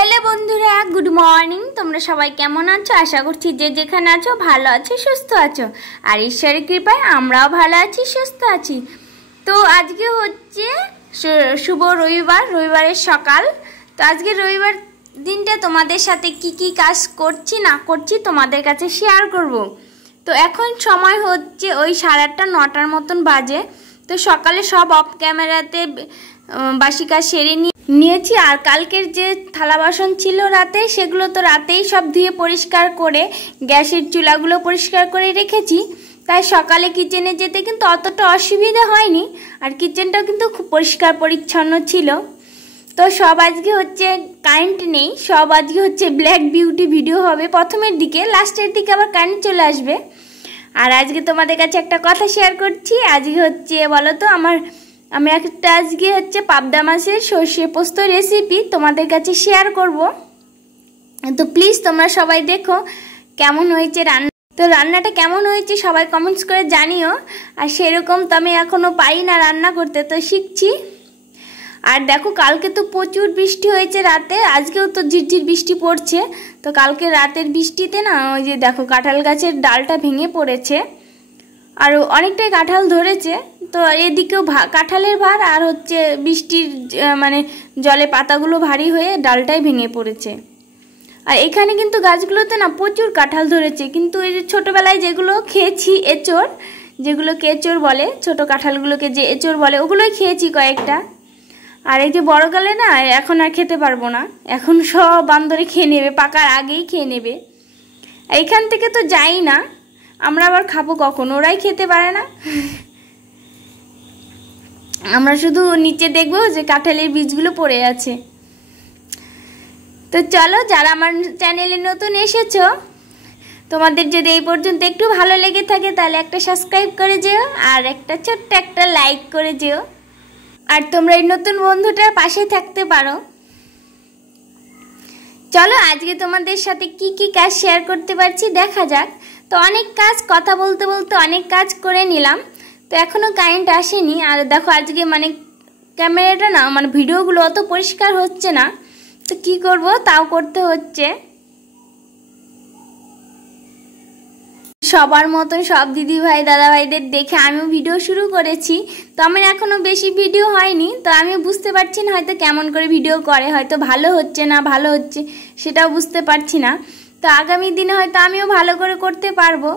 Hello बंधुरा good morning तुम्हारा सबाई केमन आछो आशा करछि जे जेखाने आछो भालो आछो सुस्थ आछो और ईश्वरेर कृपाय आमराओ भालो आछि सुस्थ आछि। तो आज के होच्छे शुभ रविवार रविवारेर सकाल। तो आज के रविवार दिनटा तोमादेर साथे की काज करछि ना करछि तोमादेर काछे शेयार करब। तो एखन समय होच्छे ओई 8:30 9टार मतन बाजे। तो सकाले सब अफ कैमेराते बासी काज सेरे निয়েছি আর কালকের যে থালা বাসন ছিল রাতে সেগুলো তো রাতেই সব ধুয়ে পরিষ্কার করে গ্যাসের চুলাগুলো পরিষ্কার করে রেখেছি। তাই সকালে কিচেনে যেতে কিন্তু অতটা অসুবিধা হয়নি আর কিচেনটাও কিন্তু খুব পরিষ্কার পরিচ্ছন্ন ছিল। তো সব আজকে হচ্ছে কারেন্ট নেই, সব আজকে হচ্ছে ব্ল্যাক বিউটি ভিডিও হবে প্রথমের দিকে, লাস্টের দিকে আবার কারেন্ট চলে আসবে। আর আজকে তোমাদের কাছে একটা কথা শেয়ার করছি। আজকে হচ্ছে বলো তো আমি একটা আজকে হচ্ছে পাবদা মাছের সর্ষে পোস্ত রেসিপি তোমাদের কাছে শেয়ার করব। তো প্লিজ তোমরা সবাই দেখো কেমন হয়েছে রান্না। তো রান্নাটা কেমন হয়েছে সবাই কমেন্টস করে জানিও। আর সেরকম তো আমি এখনো পারি না রান্না করতে, তো শিখছি। আর দেখো কালকে তো প্রচুর বৃষ্টি হয়েছে রাতে, আজকেও তো ঝিরঝির বৃষ্টি পড়ছে। তো কালকে রাতের বৃষ্টিতে না ওই যে দেখো কাঁঠাল গাছের ডালটা ভেঙে পড়েছে আর অনেকটাই কাঁঠাল ধরেছে। তো এদিকেও কাঁঠালের ভার আর হচ্ছে বৃষ্টির মানে জলে পাতাগুলো ভারী হয়ে ডালটাই ভেঙে পড়েছে। আর এখানে কিন্তু গাছগুলোতে না প্রচুর কাঁঠাল ধরেছে, কিন্তু এই যে ছোটোবেলায় যেগুলো খেয়েছি এঁচড়, যেগুলোকে এঁচড় বলে, ছোটো কাঁঠালগুলোকে যে এঁচড় বলে ওগুলোই খেয়েছি কয়েকটা। আর এই যে বড়কালে না এখন আর খেতে পারবো না, এখন সব বান্দরে খেয়ে নেবে, পাকার আগেই খেয়ে নেবে। এইখান থেকে তো যাই না, আমরা আবার খাবো কখন, ওরাই খেতে পারে না। আমরা শুধু নিচে দেখবো যে কাঁঠালের বীজগুলো পড়ে আছে। তো চলো যারা আমার চ্যানেলে নতুন এসেছো তোমাদের যদি এই পর্যন্ত একটু ভালো লেগে থাকে তাহলে একটা সাবস্ক্রাইব করে যেও আর একটা ছোট্ট একটা লাইক করে যেও। আর তোমরা এই নতুন বন্ধুটার পাশে থাকতে পারো। চলো আজকে তোমাদের সাথে কি কাজ শেয়ার করতে পারছি দেখা যাক। তো অনেক কাজ কথা বলতে বলতে অনেক কাজ করে নিলাম। তো এখনো কারেন্ট আসেনি। আর দেখো আজকে মানে ক্যামেরাটা না মানে ভিডিওগুলো অত পরিষ্কার হচ্ছে না, তো কি করব তাও করতে হচ্ছে। সবার মতন সব দিদি ভাই দাদা ভাইদের দেখে আমিও ভিডিও শুরু করেছি। তো আমার এখনো বেশি ভিডিও হয়নি, তো আমি বুঝতে পারছি না হয়তো কেমন করে ভিডিও করে, হয়তো ভালো হচ্ছে না ভালো হচ্ছে সেটাও বুঝতে পারছি না। তো আগামী দিনে হয়তো আমিও ভালো করে করতে পারবো,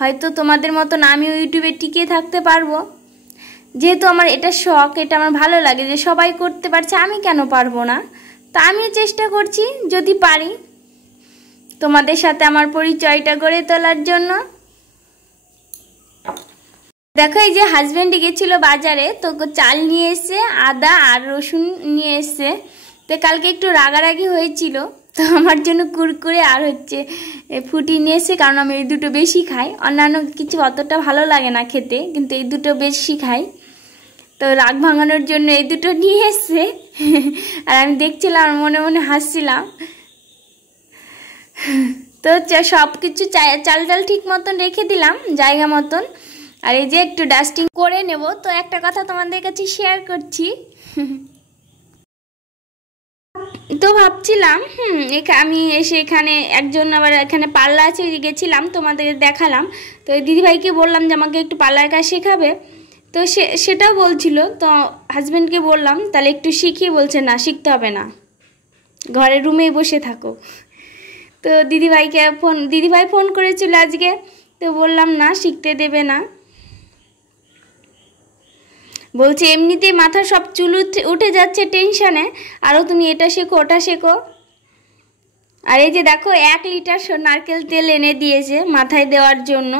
হয়তো তোমাদের মতন আমিও ইউটিউবে টিকে থাকতে পারবো। যেহেতু আমার এটা শখ, এটা আমার ভালো লাগে যে সবাই করতে পারছে আমি কেন পারবো না। তা আমিও চেষ্টা করছি যদি পারি তোমাদের সাথে আমার পরিচয়টা গড়ে তোলার জন্য। দেখো এই যে হাজব্যান্ড গেছিল বাজারে, তো চাল নিয়ে এসছে, আদা আর রসুন নিয়ে এসছে। তো কালকে একটু রাগারাগি হয়েছিল, তো আমার জন্য কুরকুরে আর হচ্ছে ফুটি নিয়ে এসে, কারণ আমি এই দুটো বেশি খাই, অন্যান্য কিছু অতটা ভালো লাগে না খেতে, কিন্তু এই দুটো বেশি খাই। তো রাগ ভাঙানোর জন্য এই দুটো নিয়ে এসছে। আর আমি দেখছিলাম আর মনে মনে হাসছিলাম। তো সব কিছু চাল ডাল ঠিক মতন রেখে দিলাম জায়গা মতন। আর এই যে একটু ডাস্টিং করে নেব। তো একটা কথা তোমাদের কাছে শেয়ার করছি। তো ভাবছিলাম আমি এসে এখানে একজন আবার এখানে পার্লার আছে গেছিলাম, তোমাদের দেখালাম। তো দিদিভাইকে বললাম যে আমাকে একটু পার্লার কাজ শেখাবে, তো সেটাও বলছিল। তো হাজব্যান্ডকে বললাম তাহলে একটু শিখিয়ে, বলছে না শিখতে হবে না, ঘরের রুমেই বসে থাকো। তো দিদিভাই ফোন করেছিল আজকে, তো বললাম না শিখতে দেবে না, বলছে এমনিতেই মাথার সব চুল উঠে যাচ্ছে টেনশনে, আরও তুমি এটা শেখো ওটা শেখো। আর এই যে দেখো 1 লিটার নারকেল তেল এনে দিয়েছে মাথায় দেওয়ার জন্য।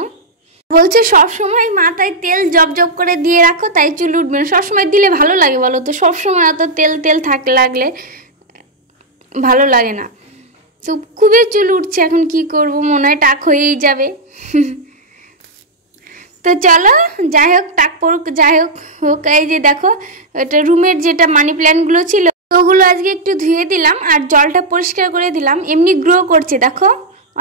বলছে সবসময় মাথায় তেল জব করে দিয়ে রাখো, তাই চুল উঠবে না। সবসময় দিলে ভালো লাগে বলো তো, সবসময় অত তেল লাগলে ভালো লাগে না। তো খুবই চুল উঠছে, এখন কি করব, মনে হয় টাক হয়েই যাবে। তো চলো যাই হোক টাক পড়ুক, যাই হোক। এই যে দেখো এটা রুমের যেটা মানি প্ল্যান্টগুলো ছিল ওগুলো আজকে একটু ধুয়ে দিলাম আর জলটা পরিষ্কার করে দিলাম। এমনি গ্রো করছে, দেখো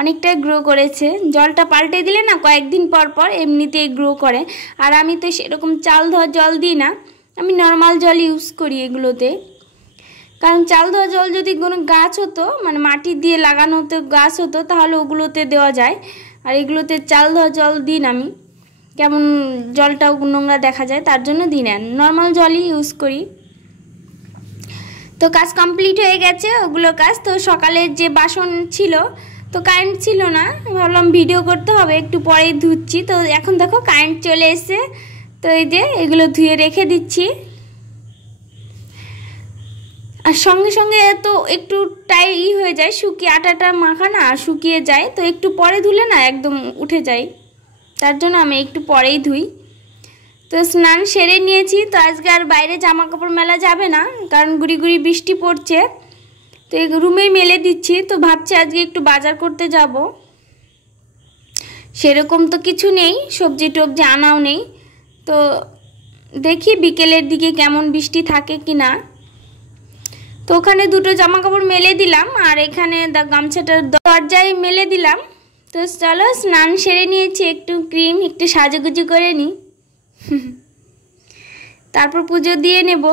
অনেকটাই গ্রো করেছে। জলটা পাল্টে দিলে না কয়েকদিন পর এমনিতেই গ্রো করে। আর আমি তো সেরকম চাল ধোয়া জল দিই না, আমি নর্মাল জল ইউজ করি এগুলোতে। কারণ চাল ধোয়া জল যদি কোনো গাছ হতো, মানে মাটি দিয়ে লাগানো হতো গাছ হতো, তাহলে ওগুলোতে দেওয়া যায়। আর এগুলোতে চাল ধোয়া জল দিন আমি, কেমন জলটাও নোংরা দেখা যায়, তার জন্য দিই না, নর্মাল জলই ইউজ করি। তো কাজ কমপ্লিট হয়ে গেছে ওগুলো কাজ। তো সকালের যে বাসন ছিল, তো কারেন্ট ছিল না, ভাবলাম ভিডিও করতে হবে, একটু পরেই ধুচ্ছি। তো এখন দেখো কারেন্ট চলে এসে, তো এই যে এগুলো ধুয়ে রেখে দিচ্ছি। আর সঙ্গে সঙ্গে তো একটু হয়ে যায়, শুকিয়ে আটাটা মাখা না শুকিয়ে যায়, তো একটু পরে ধুলে না একদম উঠে যায়, তার জন্য আমি একটু পরেই ধুই। তো স্নান সেরে নিয়েছি। তো আজকে আর বাইরে জামা কাপড় মেলা যাবে না, কারণ গুড়ি গুড়ি বৃষ্টি পড়ছে, তো এই রুমেই মেলে দিচ্ছি। তো ভাবছি আজকে একটু বাজার করতে যাব, সেরকম তো কিছু নেই, সবজি টবজি আনাও নেই। তো দেখি বিকেলের দিকে কেমন বৃষ্টি থাকে কি না। তো ওখানে দুটো জামা কাপড় মেলে দিলাম, আর এখানে গামছাটা দরজায় মেলে দিলাম। তো চলো স্নান সেরে নিয়েছি, একটু ক্রিম একটু সাজুগুজু করে নিই, তারপর পুজো দিয়ে নেব।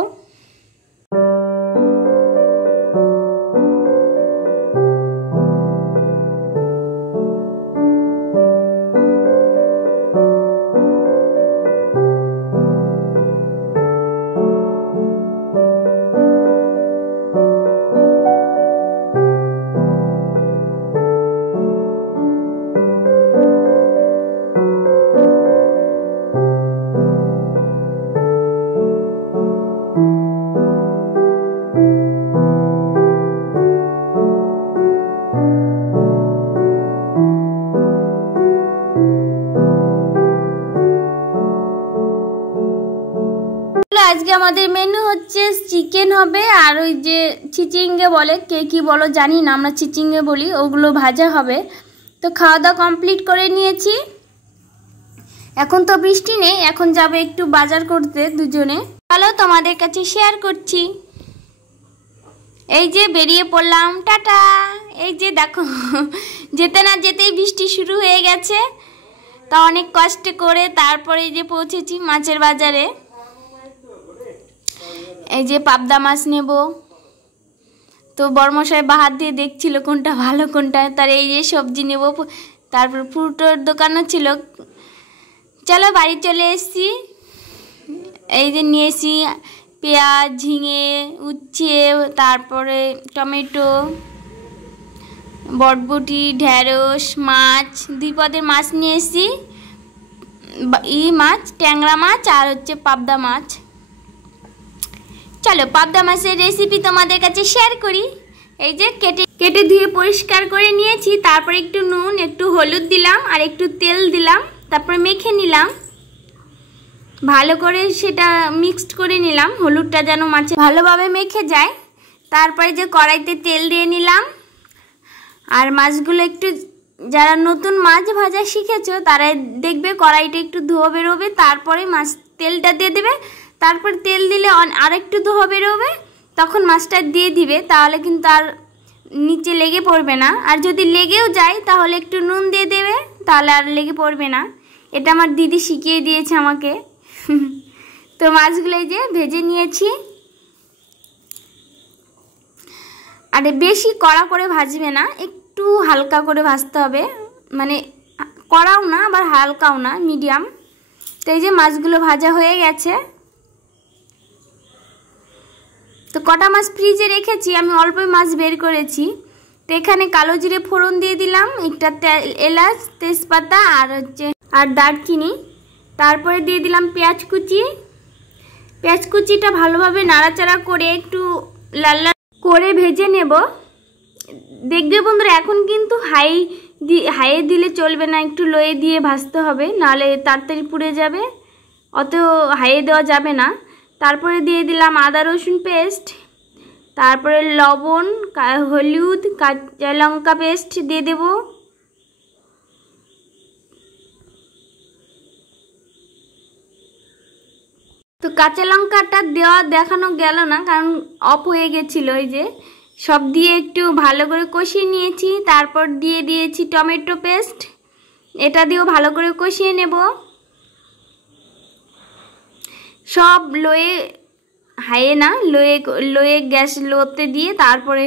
আজকে আমাদের মেনু হচ্ছে চিকেন হবে, আর ওই যে চিচিঙ্গে বলে, কে কি বলো জানি না, আমরা চিচিঙ্গে বলি, ওগুলো ভাজা হবে। তো খাওয়া দাওয়া কমপ্লিট করে নিয়েছি। এখন তো বৃষ্টি নেই, এখন যাবে একটু বাজার করতে দুজনে। চলো তোমাদের কাছে শেয়ার করছি। এই যে বেরিয়ে পড়লাম, টাটা। এই যে দেখো যেতে না যেতেই বৃষ্টি শুরু হয়ে গেছে, তা অনেক কষ্ট করে তারপরে যে পৌঁছেছি মাছের বাজারে। এই যে পাবদা মাছ নেব, তো বড়মশাই বাহার দিয়ে দেখছিল কোনটা ভালো কোনটা, তার এই যে সবজি নেব, তারপর ফ্রুটের দোকানও ছিল। চলো বাড়ি চলে এসেছি। এই যে নিয়েছি পেঁয়াজ, ঝিঙে, উচ্ছে, তারপরে টমেটো, বরবটি, ঢেঁড়স, মাছ, 2 পদের মাছ নিয়ে এসেছি, মাছ, ট্যাংরা মাছ, আর হচ্ছে পাবদা মাছ। চলো পাবদা মাছের রেসিপি তোমাদের কাছে শেয়ার করি। এই যে কেটে ধুয়ে পরিষ্কার করে নিয়েছি, তারপর একটু নুন, একটু হলুদ দিলাম, আর একটু তেল দিলাম, তারপর মেখে নিলাম ভালো করে, সেটা মিক্সড করে নিলাম, হলুদটা যেন মাছে ভালোভাবে মেখে যায়। তারপরে যে কড়াইতে তেল দিয়ে নিলাম, আর মাছগুলো একটু, যারা নতুন মাছ ভাজা শিখেছো তারা দেখবে কড়াইটা একটু ধোয়া বেরোবে, তারপরে মাছ তেলটা দিয়ে দেবে, তারপর তেল দিলে আর একটু ধোয়া বেরোবে, তখন মাছটা দিয়ে দিবে, তাহলে কিন্তু আর নিচে লেগে পড়বে না। আর যদি লেগেও যায় তাহলে একটু নুন দিয়ে দেবে, তাহলে আর লেগে পড়বে না। এটা আমার দিদি শিখিয়ে দিয়েছে আমাকে। তো মাছগুলো যে ভেজে নিয়েছি, আর বেশি কড়া করে ভাজবে না, একটু হালকা করে ভাজতে হবে, মানে কড়াও না আবার হালকাও না, মিডিয়াম। তো এই যে মাছগুলো ভাজা হয়ে গেছে। তো কটা মাছ ফ্রিজে রেখেছি, আমি অল্পই মাছ বের করেছি। তো এখানে কালো জিরে ফোড়ন দিয়ে দিলাম, একটা এলাচ, তেজপাতা, আর দারচিনি, তারপরে দিয়ে দিলাম পেঁয়াজ কুচি। পেঁয়াজ কুচিটা ভালোভাবে নাড়াচাড়া করে একটু লাল লাল করে ভেজে নেব। দেখবে বন্ধুরা, এখন কিন্তু হাইয়ে দিলে চলবে না, একটু লোয়ে দিয়ে ভাজতে হবে, নাহলে তাড়াতাড়ি পুড়ে যাবে, অত হাইয়ে দেওয়া যাবে না। তারপরে দিয়ে দিলাম আদা রসুন পেস্ট, তারপরে লবণ, হলুদ, কাঁচা লঙ্কা পেস্ট দিয়ে দেব। তো কাঁচা লঙ্কাটা দেখানো গেল না, কারণ অফ হয়ে গেছিলো। এই যে সব দিয়ে একটু ভালো করে কষিয়ে নিয়েছি, তারপর দিয়ে দিয়েছি টমেটো পেস্ট, এটা দিয়েও ভালো করে কষিয়ে নেব। সব লোয়ে হাইয়ে না, লোয়ে গ্যাস লোতে দিয়ে তারপরে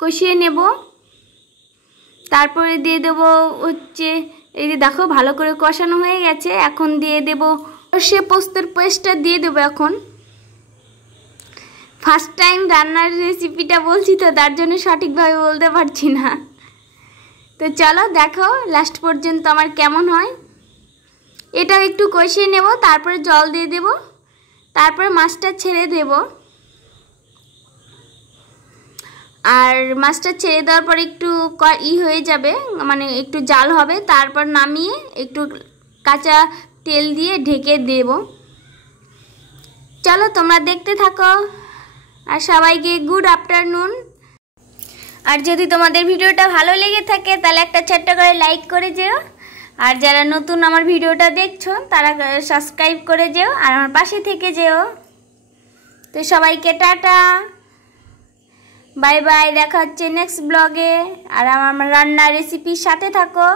কষিয়ে নেব। তারপরে দিয়ে দেবো হচ্ছে, এই যে দেখো ভালো করে কষানো হয়ে গেছে। এখন দিয়ে দেবো সে পোস্তের পেস্টটা দিয়ে দেবো। এখন ফার্স্ট টাইম রান্নার রেসিপিটা বলছি তো, তার জন্য সঠিকভাবে বলতে পারছি না। তো চলো দেখো লাস্ট পর্যন্ত আমার কেমন হয়। এটাও একটু কষিয়ে নেব, তারপরে জল দিয়ে দেব, তারপরে মাছটা ছেড়ে দেব। আর মাছটা ছেড়ে দেওয়ার পর একটু হয়ে যাবে, মানে একটু জাল হবে, তারপর নামিয়ে একটু কাঁচা তেল দিয়ে ঢেকে দেব। চলো তোমরা দেখতে থাকো। আর সবাইকে গুড আফটারনুন। আর যদি তোমাদের ভিডিওটা ভালো লেগে থাকে তাহলে একটা ছোট্ট করে লাইক করে যেও। আর যারা নতুন আমার ভিডিওটা দেখছো তারা সাবস্ক্রাইব করে যেও আর আমার পাশে থেকে যেও। তো সবাইকে টাটা, বাই বাই, দেখা হচ্ছে নেক্সট ব্লগে। আর আমার রান্নার রেসিপির সাথে থাকো।